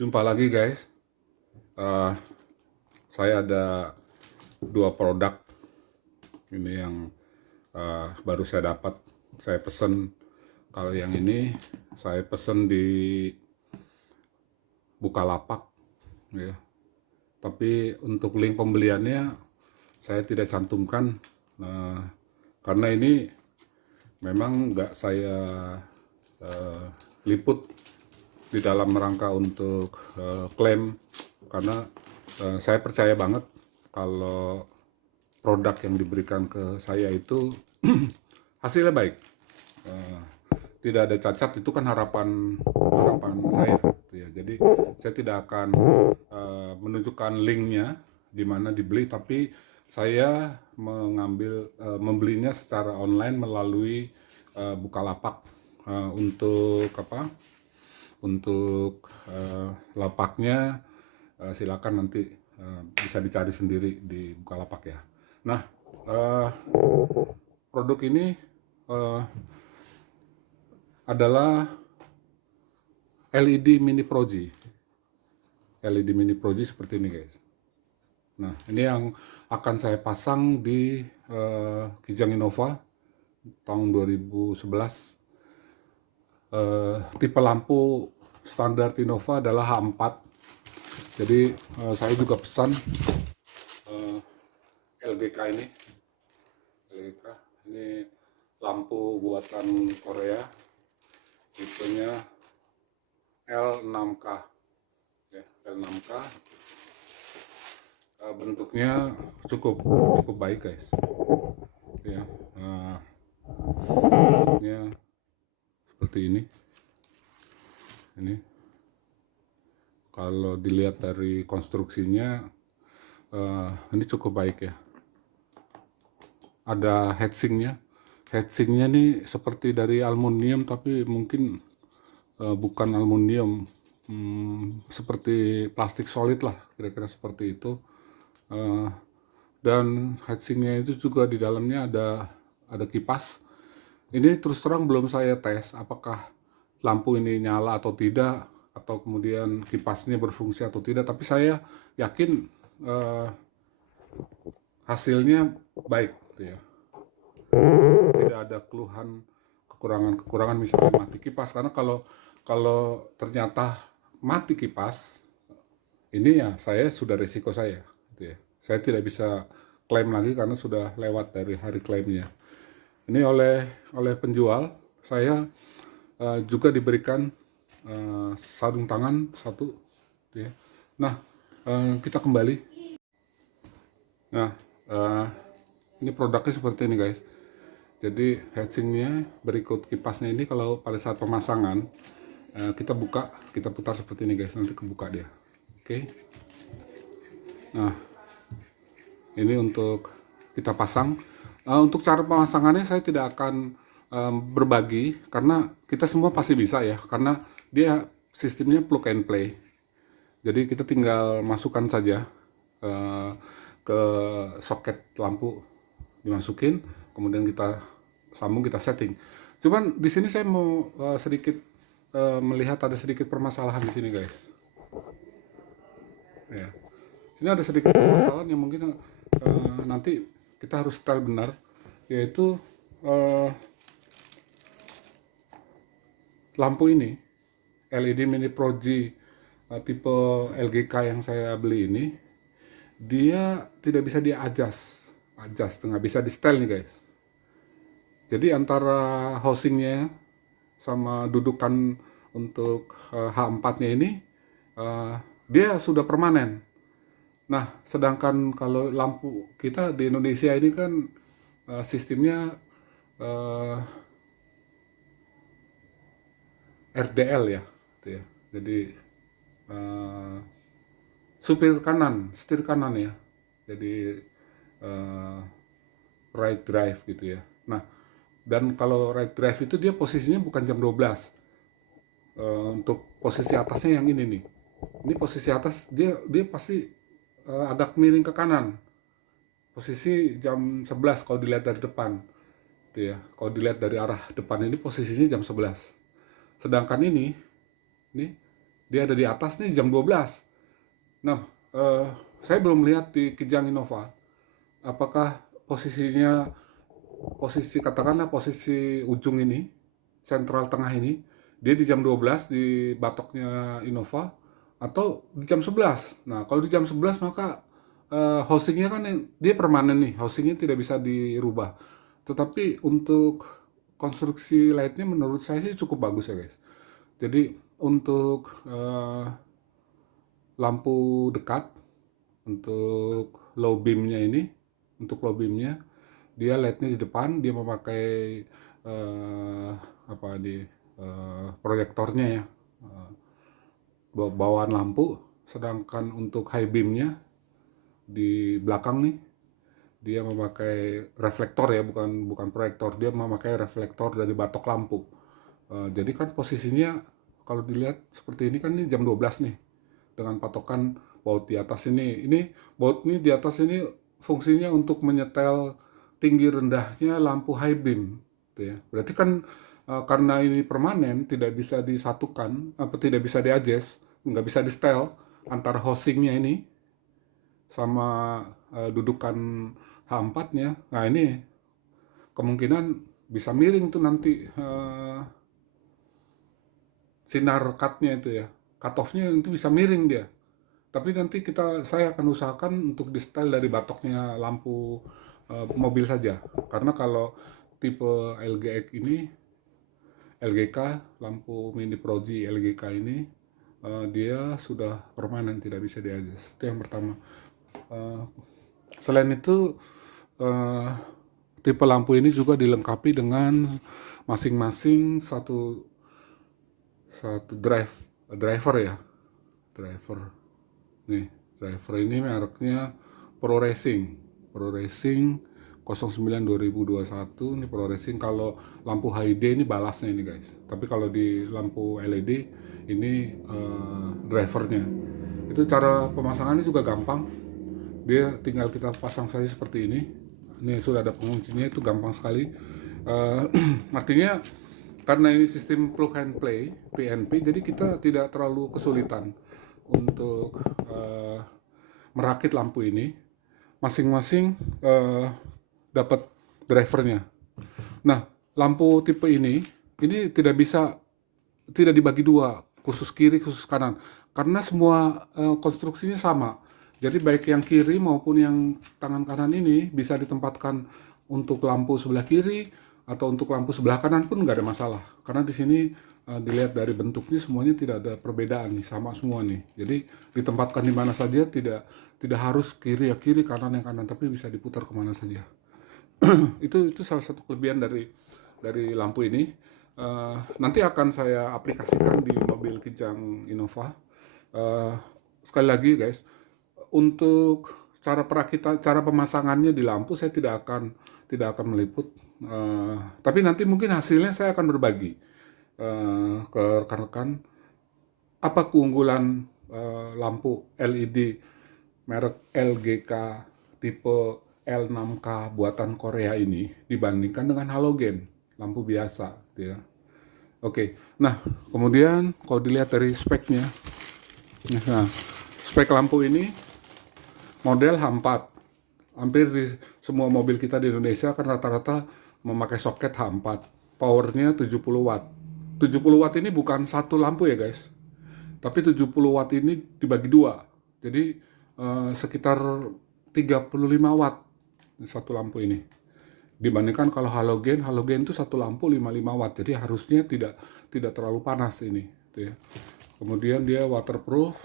Jumpa lagi guys. Eh, saya ada dua produk ini yang baru saya dapat. Saya pesen. Kalau yang ini saya pesen di Bukalapak, ya. Tapi untuk link pembeliannya saya tidak cantumkan, karena ini memang nggak saya eh, liput di dalam rangka untuk klaim, karena saya percaya banget kalau produk yang diberikan ke saya itu hasilnya baik. Eh, Tidak ada cacat, itu kan harapan harapan saya gitu ya. Jadi saya tidak akan menunjukkan linknya di mana dibeli, tapi saya membelinya secara online melalui Bukalapak. Untuk apa? Untuk lapaknya silakan nanti bisa dicari sendiri di Bukalapak ya. Nah, eh, produk ini eh, adalah LED Mini Pro-G. LED Mini Pro-G seperti ini guys. Nah, ini yang akan saya pasang di Kijang Innova tahun 2011. Tipe lampu standar Innova adalah H4. Jadi saya juga pesan LGK ini. LGK ini lampu buatan Korea, tipenya L6K ya, L6K. Bentuknya cukup baik guys ya. Bentuknya seperti ini. Kalau dilihat dari konstruksinya ini cukup baik ya. Ada heatsinknya nih seperti dari aluminium, tapi mungkin bukan aluminium, seperti plastik solid lah, kira-kira seperti itu. Dan heatsinknya itu juga di dalamnya ada kipas. Ini terus terang belum saya tes apakah lampu ini nyala atau tidak, atau kemudian kipasnya berfungsi atau tidak, tapi saya yakin hasilnya baik gitu ya. Tidak ada keluhan kekurangan misalnya mati kipas, karena kalau ternyata mati kipas ini ya saya sudah risiko saya gitu ya. Saya tidak bisa klaim lagi karena sudah lewat dari hari klaimnya. Ini oleh penjual saya juga diberikan sarung tangan satu gitu ya. Nah, kita kembali. Nah, ini produknya seperti ini guys. Jadi heatsinknya berikut kipasnya ini. Kalau pada saat pemasangan kita buka, kita putar seperti ini guys, nanti kebuka dia. Oke. Nah, ini untuk kita pasang. Untuk cara pemasangannya saya tidak akan berbagi, karena kita semua pasti bisa ya, karena dia sistemnya plug and play. Jadi kita tinggal masukkan saja ke soket lampu, dimasukin, kemudian kita sambung, kita setting. Cuman di sini saya mau sedikit melihat ada sedikit permasalahan di sini guys. Ya. Sini ada sedikit permasalahan yang mungkin nanti kita harus setel benar, yaitu lampu ini LED Mini Pro-G tipe LGK yang saya beli ini, dia tidak bisa adjust, nggak bisa di setel nih guys. Jadi antara housingnya sama dudukan untuk H4 nya ini dia sudah permanen. Nah, sedangkan kalau lampu kita di Indonesia ini kan sistemnya RDL ya, gitu ya. Jadi setir kanan ya. Jadi right drive gitu ya. Nah, dan kalau right drive itu dia posisinya bukan jam 12. Untuk posisi atasnya yang ini nih. Ini posisi atas dia pasti agak miring ke kanan. Posisi jam 11 kalau dilihat dari depan. Gitu ya. Kalau dilihat dari arah depan ini posisinya jam 11. Sedangkan ini dia ada di atas nih jam 12. Nah, saya belum lihat di Kijang Innova apakah katakanlah posisi ujung ini, sentral tengah ini, dia di jam 12 di batoknya Innova atau di jam 11. Nah, kalau di jam 11 maka housingnya kan dia permanen nih, housingnya tidak bisa dirubah. Tetapi untuk konstruksi lightnya menurut saya sih cukup bagus ya guys. Jadi untuk lampu dekat, untuk low beamnya ini, untuk low beamnya dia LED-nya di depan, dia memakai proyektornya ya, bawaan lampu. Sedangkan untuk high beamnya di belakang nih dia memakai reflektor ya, bukan proyektor, dia memakai reflektor dari batok lampu. Jadi kan posisinya kalau dilihat seperti ini kan ini jam 12 nih, dengan patokan baut di atas ini. Baut ini di atas ini fungsinya untuk menyetel tinggi rendahnya lampu high beam, gitu ya. Berarti kan karena ini permanen, tidak bisa disatukan, tidak bisa di-adjust, nggak bisa di-setel antara housingnya ini sama dudukan H4-nya. Nah ini kemungkinan bisa miring tuh nanti sinar cut-nya itu ya, cut off-nya itu bisa miring dia. Tapi nanti saya akan usahakan untuk di setel dari batoknya lampu mobil saja. Karena kalau tipe LGK ini, LGK, lampu mini Proji LGK ini, dia sudah permanen, tidak bisa di-adjust. Itu yang pertama. Selain itu, tipe lampu ini juga dilengkapi dengan masing-masing satu driver ya. Nih, driver ini mereknya Pro Racing 09 2021. Ini Pro Racing. Kalau lampu HD ini balasnya ini guys. Tapi kalau di lampu LED ini drivernya. Itu cara pemasangannya juga gampang. Dia tinggal kita pasang saja seperti ini. Ini sudah ada penguncinya, itu gampang sekali. Artinya karena ini sistem plug and play PNP, jadi kita tidak terlalu kesulitan untuk merakit lampu ini. Masing-masing dapat drivernya. Nah, lampu tipe ini tidak dibagi dua, khusus kiri, khusus kanan, karena semua konstruksinya sama. Jadi baik yang kiri maupun yang tangan kanan ini bisa ditempatkan untuk lampu sebelah kiri atau untuk lampu sebelah kanan pun nggak ada masalah. Karena di sini dilihat dari bentuknya semuanya tidak ada perbedaan nih, sama semua nih. Jadi ditempatkan di mana saja, tidak harus kiri ya kiri, kanan yang kanan, tapi bisa diputar kemana saja. Itu salah satu kelebihan dari lampu ini. Nanti akan saya aplikasikan di mobil Kijang Innova. Sekali lagi guys, untuk cara perakitan, cara pemasangannya di lampu saya tidak akan meliput. Tapi nanti mungkin hasilnya saya akan berbagi ke rekan-rekan apa keunggulan lampu LED merek LGK tipe L6K buatan Korea ini dibandingkan dengan halogen lampu biasa, gitu ya. Oke, nah kemudian kalau dilihat dari speknya, nah spek lampu ini model H4. Hampir di semua mobil kita di Indonesia kan rata-rata memakai soket H4. Powernya 70 watt. 70 watt ini bukan satu lampu ya guys. Tapi 70 watt ini dibagi dua. Jadi sekitar 35 watt satu lampu ini. Dibandingkan kalau halogen itu satu lampu 55 watt. Jadi harusnya tidak terlalu panas ini, gitu ya. Kemudian dia waterproof.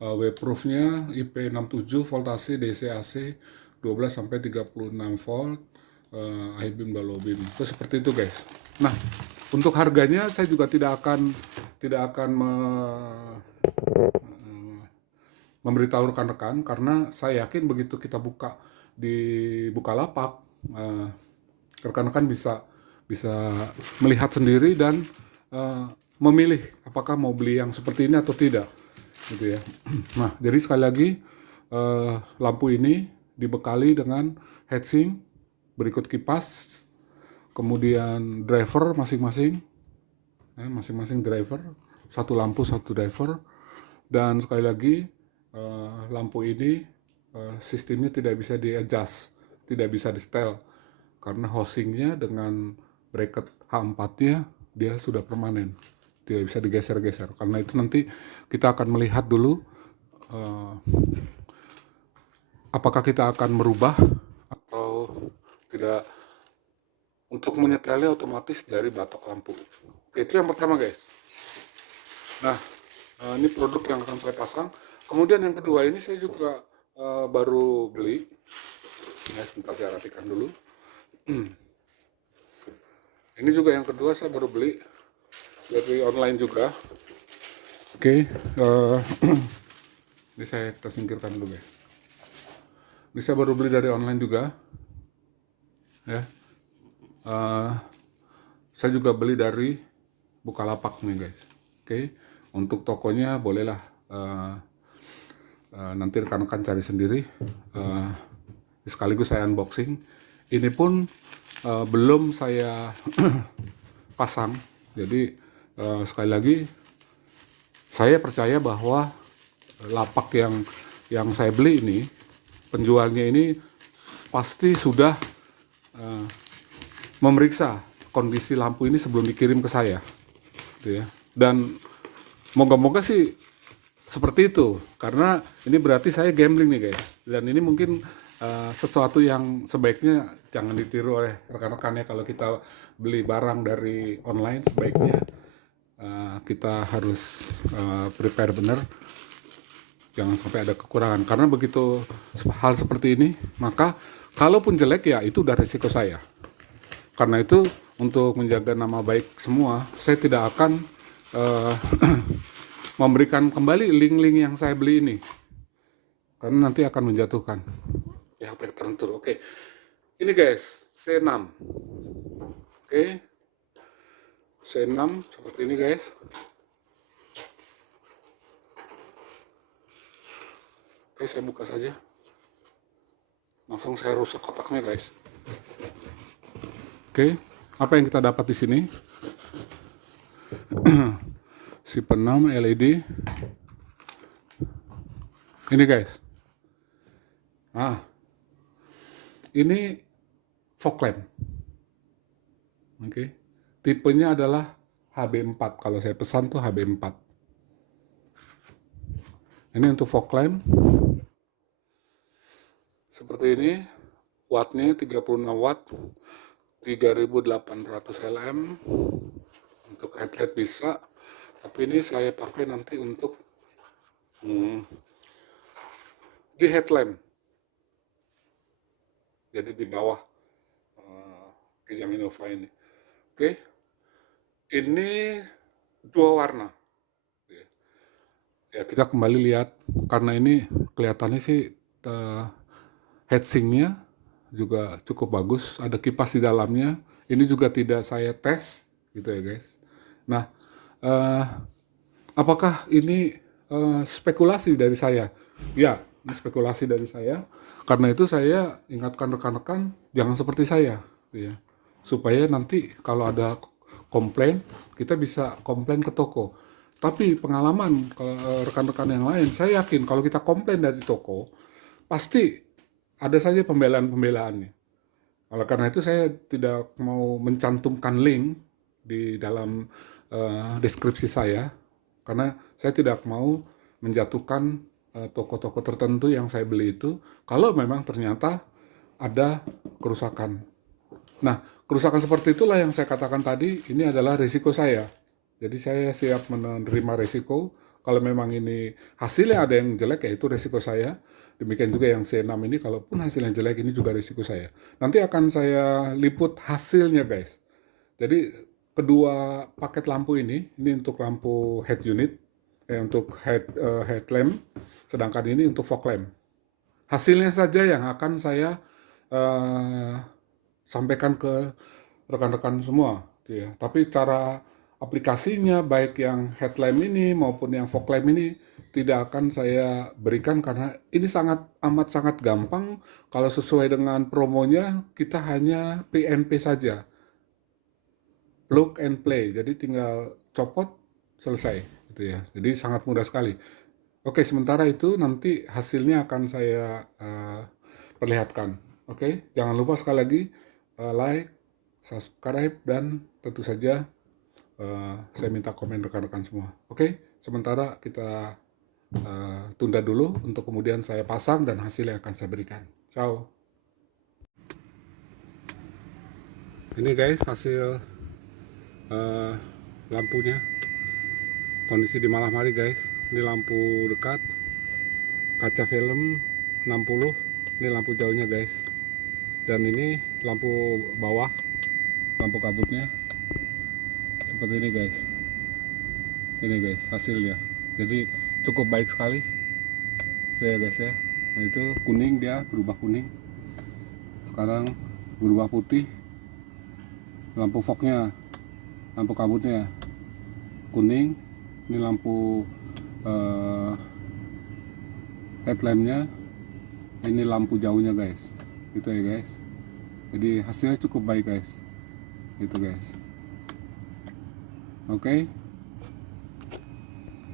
W-proofnya IP67, voltase DC AC 12 sampai 36 volt, high beam dan low beam. Itu seperti itu guys. Nah, untuk harganya saya juga tidak akan memberitahu rekan-rekan, karena saya yakin begitu kita buka di Bukalapak, rekan-rekan bisa melihat sendiri dan memilih apakah mau beli yang seperti ini atau tidak, gitu ya. Nah, jadi sekali lagi lampu ini dibekali dengan heatsink, berikut kipas, kemudian driver masing-masing driver satu lampu satu driver. Dan sekali lagi lampu ini sistemnya tidak bisa di-adjust, tidak bisa di-setel karena housingnya dengan bracket H4-nya dia sudah permanen, tidak bisa digeser-geser. Karena itu nanti kita akan melihat dulu apakah kita akan merubah atau tidak untuk menyetelnya otomatis dari batok lampu. Oke, itu yang pertama guys. Nah, ini produk yang akan saya pasang. Kemudian yang kedua ini saya juga baru beli. Nah, sebentar saya rapikan dulu. Ini juga yang kedua saya baru beli dari online juga. Oke, ini saya tersingkirkan dulu ya. Ini saya baru beli dari online juga. Ya, saya juga beli dari Bukalapak nih guys. Oke, untuk tokonya bolehlah nanti rekan-rekan cari sendiri. Sekaligus saya unboxing. Ini pun belum saya pasang. Jadi sekali lagi saya percaya bahwa lapak yang saya beli ini, penjualnya ini pasti sudah memeriksa kondisi lampu ini sebelum dikirim ke saya, gitu ya. Dan moga-moga sih seperti itu, karena ini berarti saya gambling nih guys. Dan ini mungkin sesuatu yang sebaiknya jangan ditiru oleh rekan-rekannya. Kalau kita beli barang dari online, sebaiknya kita harus prepare benar, jangan sampai ada kekurangan. Karena begitu hal seperti ini, maka kalaupun jelek ya itu udah resiko saya. Karena itu untuk menjaga nama baik semua, saya tidak akan memberikan kembali link-link yang saya beli ini, karena nanti akan menjatuhkan pihak-pihak tertentu. Oke, ini guys C6. Oke, C6 seperti ini guys. Oke, saya buka saja. Langsung saya rusak kotaknya guys. Oke, apa yang kita dapat di sini? Si penam LED. Ini guys. Nah, ini fog lamp. Oke. Tipenya adalah HB4. Kalau saya pesan tuh HB4. Ini untuk fog lamp. Seperti ini. Wattnya 36 watt. 3800 lm. Untuk headlight bisa, tapi ini saya pakai nanti untuk di headlamp, jadi di bawah Kijang Innova ini. Oke, ini dua warna ya. Kita kembali lihat, karena ini kelihatannya sih heatsinknya juga cukup bagus, ada kipas di dalamnya. Ini juga tidak saya tes gitu ya guys. Nah, apakah ini spekulasi dari saya? Ya, ini spekulasi dari saya. Karena itu saya ingatkan rekan-rekan jangan seperti saya, ya. Supaya nanti kalau ada komplain, kita bisa komplain ke toko. Tapi pengalaman rekan-rekan yang lain, saya yakin kalau kita komplain dari toko, pasti ada saja pembelaan-pembelaannya. Oleh karena itu saya tidak mau mencantumkan link di dalam deskripsi saya, karena saya tidak mau menjatuhkan toko-toko tertentu yang saya beli itu kalau memang ternyata ada kerusakan. Nah, kerusakan seperti itulah yang saya katakan tadi, ini adalah risiko saya. Jadi saya siap menerima risiko. Kalau memang ini hasilnya ada yang jelek, ya itu risiko saya. Demikian juga yang C6 ini, kalaupun hasilnya jelek, ini juga risiko saya. Nanti akan saya liput hasilnya guys. Jadi kedua paket lampu ini untuk lampu head unit, untuk headlamp, sedangkan ini untuk fog lamp. Hasilnya saja yang akan saya sampaikan ke rekan-rekan semua, ya. Tapi cara aplikasinya, baik yang headlamp ini maupun yang fog lamp ini, tidak akan saya berikan karena ini amat sangat gampang. Kalau sesuai dengan promonya, kita hanya PNP saja, plug and play. Jadi tinggal copot, selesai gitu ya. Jadi sangat mudah sekali. Oke, sementara itu nanti hasilnya akan saya perlihatkan. Oke, jangan lupa sekali lagi like, subscribe, dan tentu saja saya minta komen rekan-rekan semua. Oke, sementara kita tunda dulu untuk kemudian saya pasang dan hasil yang akan saya berikan. Ciao. Ini guys hasil lampunya. Kondisi di malam hari guys. Ini lampu dekat, kaca film 60. Ini lampu jauhnya guys. Dan ini lampu bawah, lampu kabutnya seperti ini guys. Ini guys hasilnya. Jadi cukup baik sekali. Itu ya guys ya. Nah itu kuning, dia berubah kuning. Sekarang berubah putih. Lampu fognya, lampu kabutnya kuning. Ini lampu headlampnya, ini lampu jauhnya guys. Gitu ya guys. Jadi hasilnya cukup baik guys. Gitu guys. Oke.